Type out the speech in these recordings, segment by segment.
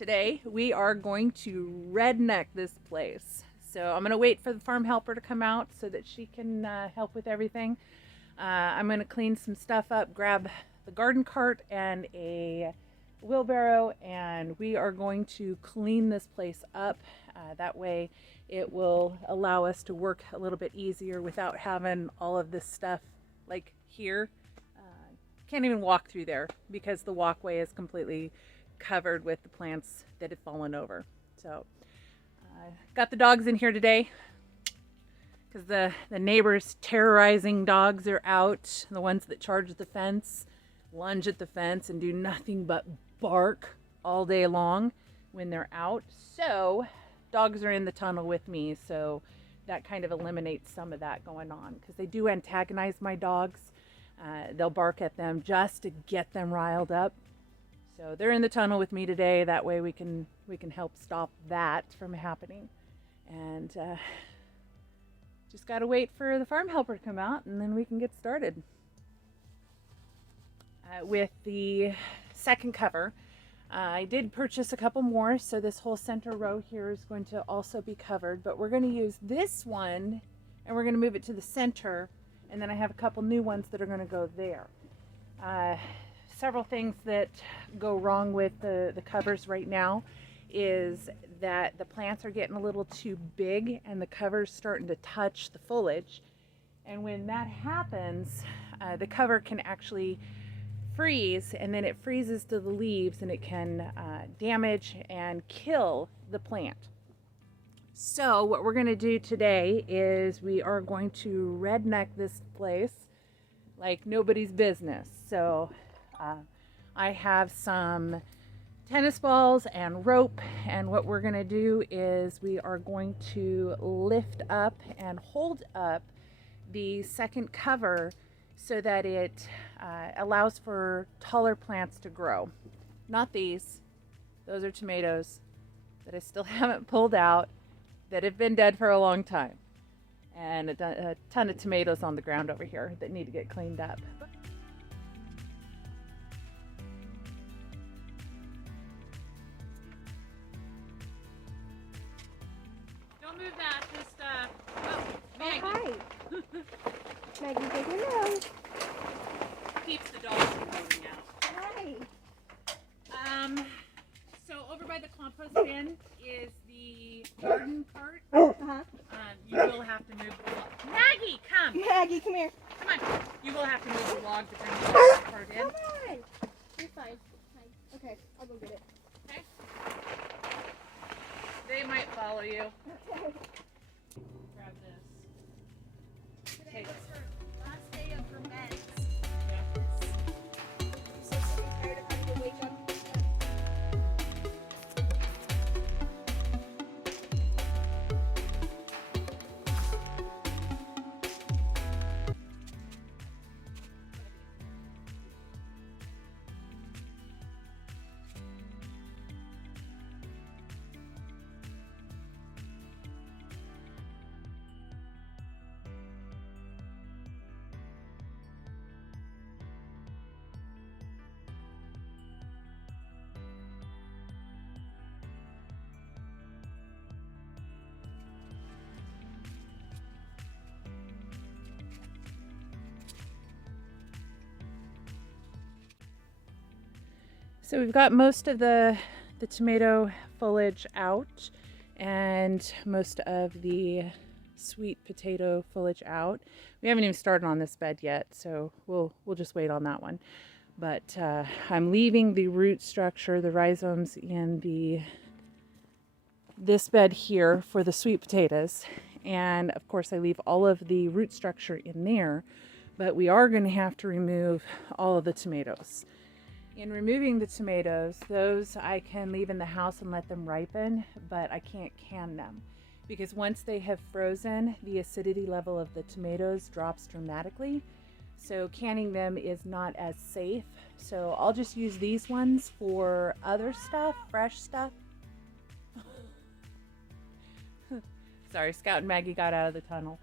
Today we are going to redneck this place. So I'm going to wait for the farm helper to come out so that she can help with everything. I'm going to clean some stuff up, grab the garden cart and a wheelbarrow, and we are going to clean this place up. That way it will allow us to work a little bit easier without having all of this stuff like here. Can't even walk through there because the walkway is completely covered with the plants that have fallen over. So got the dogs in here today because the neighbors terrorizing dogs are out. The ones that charge the fence, lunge at the fence, and do nothing but bark all day long when they're out. So dogs are in the tunnel with me, so that kind of eliminates some of that going on because they do antagonize my dogs. They'll bark at them just to get them riled up. So they're in the tunnel with me today. That way we can help stop that from happening. And just got to wait for the farm helper to come out, and then we can get started. With the second cover, I did purchase a couple more, so this whole center row here is going to also be covered, but we're going to use this one and we're going to move it to the center, and then I have a couple new ones that are going to go there. Several things that go wrong with the covers right now is that the plants are getting a little too big and the cover's starting to touch the foliage, and when that happens, the cover can actually freeze, and then it freezes to the leaves and it can damage and kill the plant. So what we're going to do today is we are going to redneck this place like nobody's business. So I have some tennis balls and rope, and what we're going to do is we are going to lift up and hold up the second cover so that it allows for taller plants to grow. Not these. Those are tomatoes that I still haven't pulled out that have been dead for a long time. And a ton of tomatoes on the ground over here that need to get cleaned up. Don't move that, just, oh, Maggie. Oh, hi. Maggie, take your nose. Keeps the dogs from moving out. Hi. So over by the compost bin is the garden cart. Uh-huh. You will have to move the log. Maggie, come! Maggie, come here. Come on. You will have to move the log to bring the garden cart in. Come on. You're fine. Fine. Okay, I'll go get it. Okay? They might follow you. Okay. Grab this. Today was her last day of her meds. Yeah. I'm so sick and tired of having to wake up. So we've got most of the tomato foliage out and most of the sweet potato foliage out. We haven't even started on this bed yet, so we'll just wait on that one. But I'm leaving the root structure, the rhizomes in this bed here for the sweet potatoes. And of course I leave all of the root structure in there, but we are going to have to remove all of the tomatoes. In removing the tomatoes, those I can leave in the house and let them ripen, but I can't can them because once they have frozen, the acidity level of the tomatoes drops dramatically. So canning them is not as safe. So I'll just use these ones for other stuff, fresh stuff. Sorry, Scout and Maggie got out of the tunnel.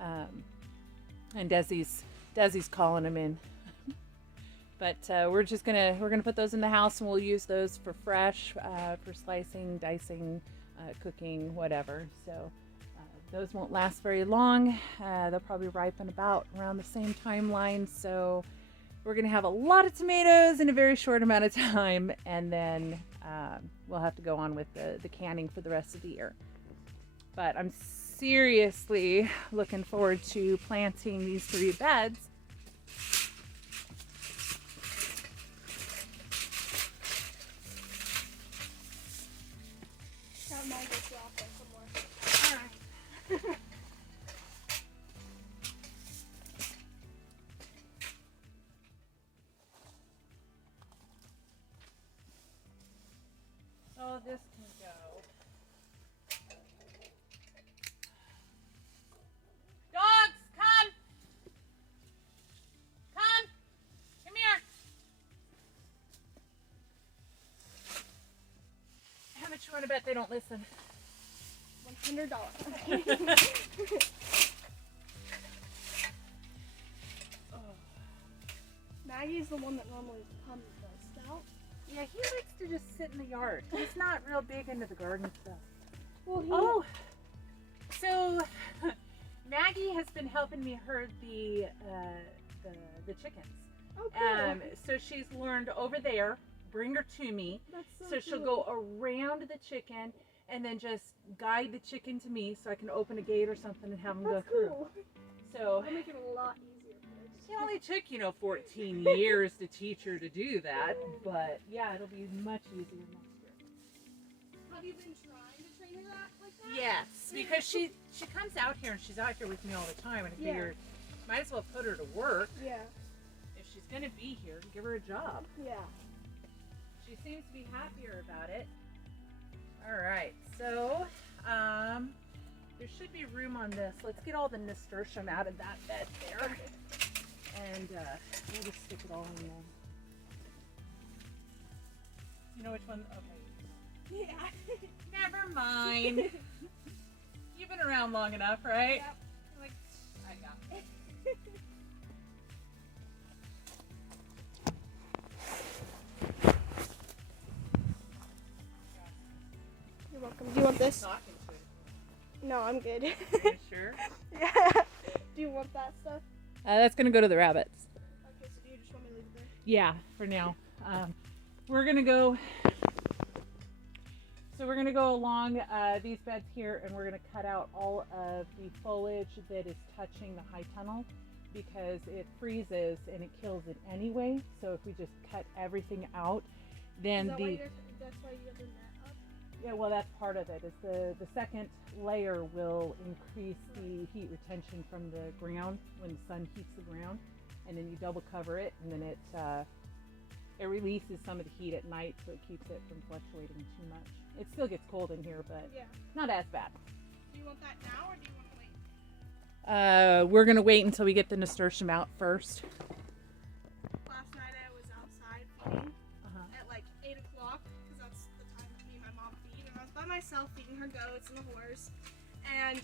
And Desi's calling them in. But we're gonna put those in the house, and we'll use those for fresh, for slicing, dicing, cooking, whatever. So those won't last very long. They'll probably ripen about around the same timeline. So we're gonna have a lot of tomatoes in a very short amount of time, and then we'll have to go on with the canning for the rest of the year. But I'm seriously looking forward to planting these 3 beds. Tell Maggie to drop it somewhere. All right. Oh, this can go. Dogs, come! Come! Come here! How much you want to bet they don't listen? $100. Maggie's the one that normally comes the scout. Yeah, he likes to just sit in the yard. He's not real big into the garden stuff. Well, So Maggie has been helping me herd the chickens. Oh, cool. So she's learned over there. Bring her to me. That's So she'll cool. go around the chicken and then just guide the chicken to me, so I can open a gate or something and have them That's go through. cool. So That'll make it a lot easier for it us. only took 14 years to teach her to do that, but yeah, it'll be much easier next year. Have you been trying to train her like that? Yes, because she comes out here and she's out here with me all the time, and I Yeah. figured might as well put her to work. Yeah. If she's gonna be here, give her a job. Yeah. She seems to be happier about it. All right, so there should be room on this. Let's get all the nasturtium out of that bed there, and we'll just stick it all in there. You know which one? Okay. Yeah. Never mind. You've been around long enough, right? Yep. Like, I got it. You're welcome. Do you want this? Talking to it. No, I'm good. Are you sure? Yeah. Do you want that stuff? That's gonna go to the rabbits. Okay, so do you just want me to leave it there? Yeah, for now. We're gonna go. So we're gonna go along these beds here, and we're gonna cut out all of the foliage that is touching the high tunnel, because it freezes and it kills it anyway. So if we just cut everything out, then That's why you have the net up? yeah, well, that's part of it. Is the second layer will increase the heat retention from the ground when the sun heats the ground, and then you double cover it, and then it releases some of the heat at night, so it keeps it from fluctuating too much. It still gets cold in here, but Yeah. not as bad. Do you want that now or do you want to wait? We're gonna wait until we get the nasturtium out first. Last night I was outside feeding Uh-huh. at like 8 o'clock because that's the time me and my mom feed, and I was by myself feeding her goats and the horse, and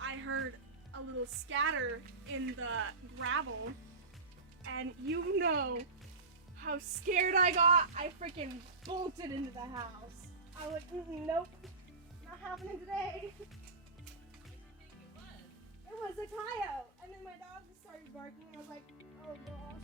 I heard a little scatter in the gravel, and you know how scared I got. I freaking bolted into the house. I was like, nope, not happening today. It was a coyote, and then my dog just started barking, and I was like, oh gosh.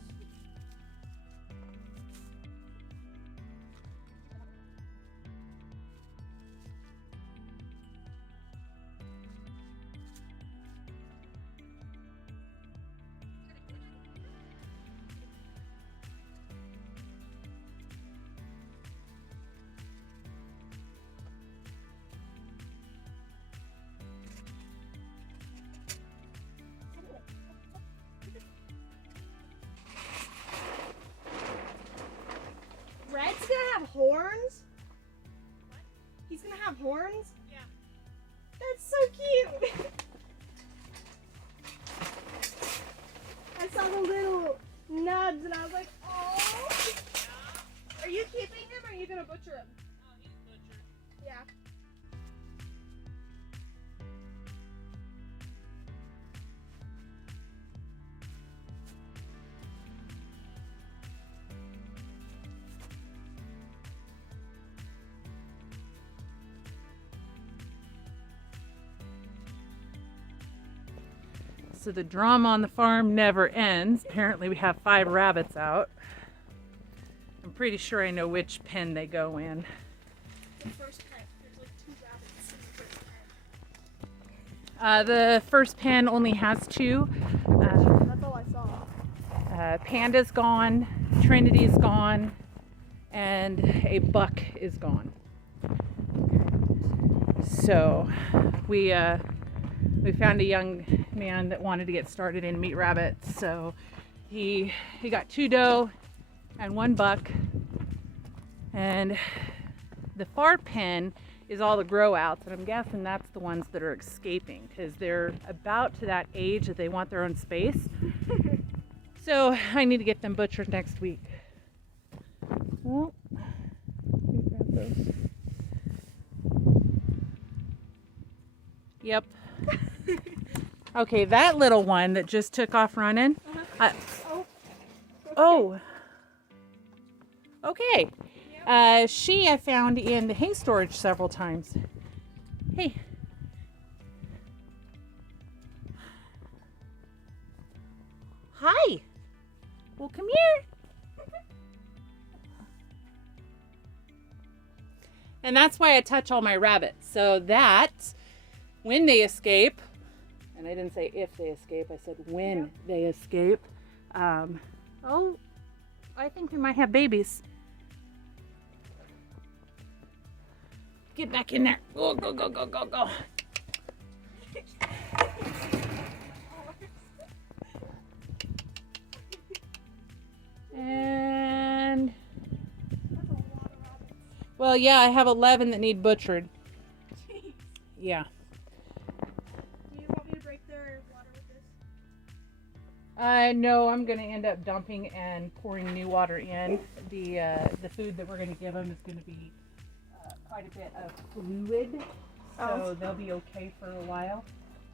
Red's gonna have horns? What? He's gonna have horns? Yeah. That's so cute! I saw the little nubs and I was like, oh! Are you keeping him or are you gonna butcher him? Oh, he's butchered. Yeah. So the drama on the farm never ends. Apparently we have 5 rabbits out. I'm pretty sure I know which pen they go in. The first pen. There's like 2 rabbits in the first pen. The first pen only has 2. That's all I saw. Panda's gone, Trinity's gone, and a buck is gone. So we found a young man that wanted to get started in meat rabbits. So he got 2 doe and 1 buck. And the far pen is all the grow outs, and I'm guessing that's the ones that are escaping because they're about to that age that they want their own space. So I need to get them butchered next week. Well, let me grab those. Yep. Okay, that little one that just took off running. Oh. Okay. She I found in the hay storage several times. Hey. Hi. Well, come here. And that's why I touch all my rabbits, so that when they escape, and I didn't say if they escape, I said when they escape. Oh, I think we might have babies. Get back in there. Go, go, go, go, go, go. And, well, yeah, I have 11 that need butchered. Jeez. Yeah. Do you want me to break their water with this? No, I'm going to end up dumping and pouring new water in. The food that we're going to give them is going to be quite a bit of fluid, so they'll be okay for a while.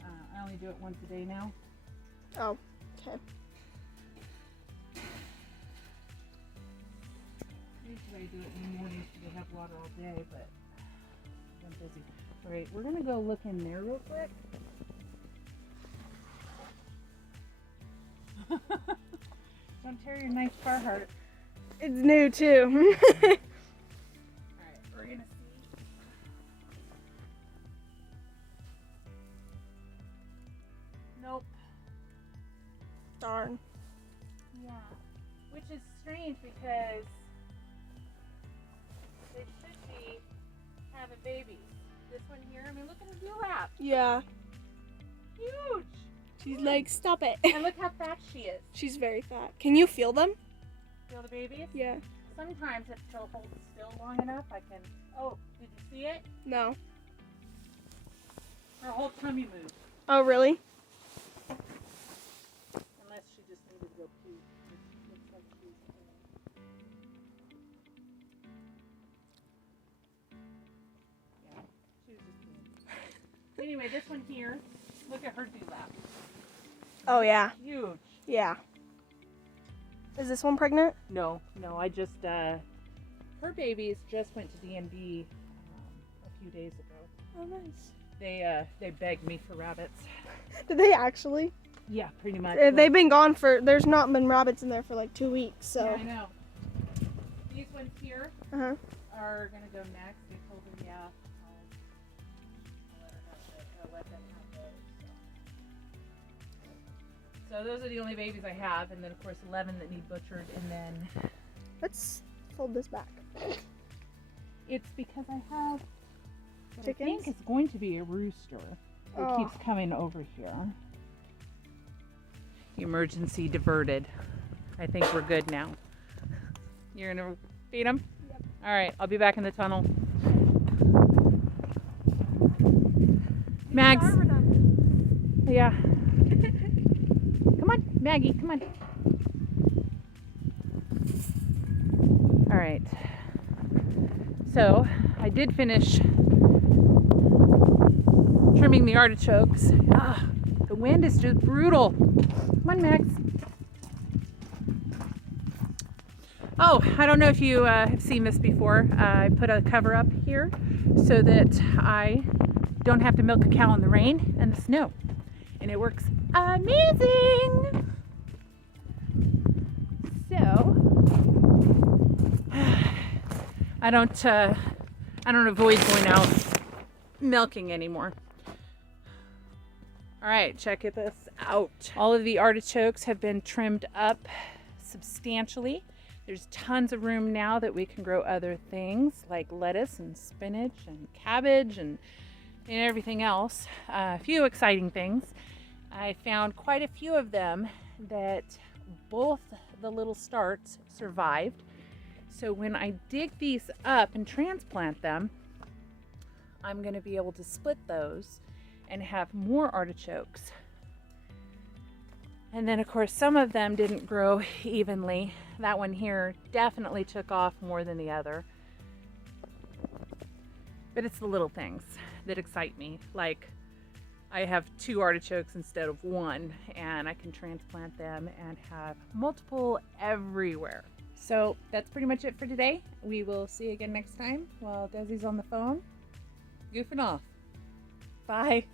I only do it once a day now. Oh, okay. Usually I do it in the morning so they have water all day, but I'm busy. All right, we're going to go look in there real quick. Don't tear your nice Carhartt. It's new too. Alright, we're gonna see. Nope. Darn. Yeah. Which is strange because they should be having babies. This one here, I mean, look at her lap. Yeah. Huge. She's like, stop it. And look how fat she is. She's very fat. Can you feel them? Feel the babies? Yeah. Sometimes if she'll hold still long enough, I can. Oh, did you see it? No. Her whole tummy moved. Oh, really? Unless she just needed to go pee. It looks like she's, yeah, she was just peeing. Anyway, this one here, look at her dewlap. Oh, yeah. Huge. Yeah. Is this one pregnant? No, I just, her babies just went to DMB a few days ago. Oh, nice. They begged me for rabbits. Did they actually? Yeah, pretty much. They've been gone there's not been rabbits in there for like 2 weeks, so. Yeah, I know. These ones here Uh-huh. are gonna go next. They told her, yeah, I'll let them have those. So those are the only babies I have, and then of course 11 that need butchered, and then Let's fold this back. it's because I have what I Chickens? think it's going to be a rooster that Oh. keeps coming over here. Emergency diverted. I think we're good now. You're gonna feed them? Yep. All right, I'll be back in the tunnel. Mags. Starving them. Yeah. Come on, Maggie, come on. All right. So I did finish trimming the artichokes. Ah, the wind is just brutal. Come on, Max. Oh, I don't know if you have seen this before. I put a cover up here so that I don't have to milk a cow in the rain and the snow. and it works amazing. So I don't avoid going out milking anymore. All right, check this out. All of the artichokes have been trimmed up substantially. There's tons of room now that we can grow other things like lettuce and spinach and cabbage and everything else. A few exciting things. I found quite a few of them that both the little starts survived. So when I dig these up and transplant them, I'm going to be able to split those and have more artichokes. And then of course some of them didn't grow evenly. That one here definitely took off more than the other. But it's the little things that excite me. Like I have 2 artichokes instead of 1, and I can transplant them and have multiple everywhere. So that's pretty much it for today. We will see you again next time while Desi's on the phone goofing off. Bye.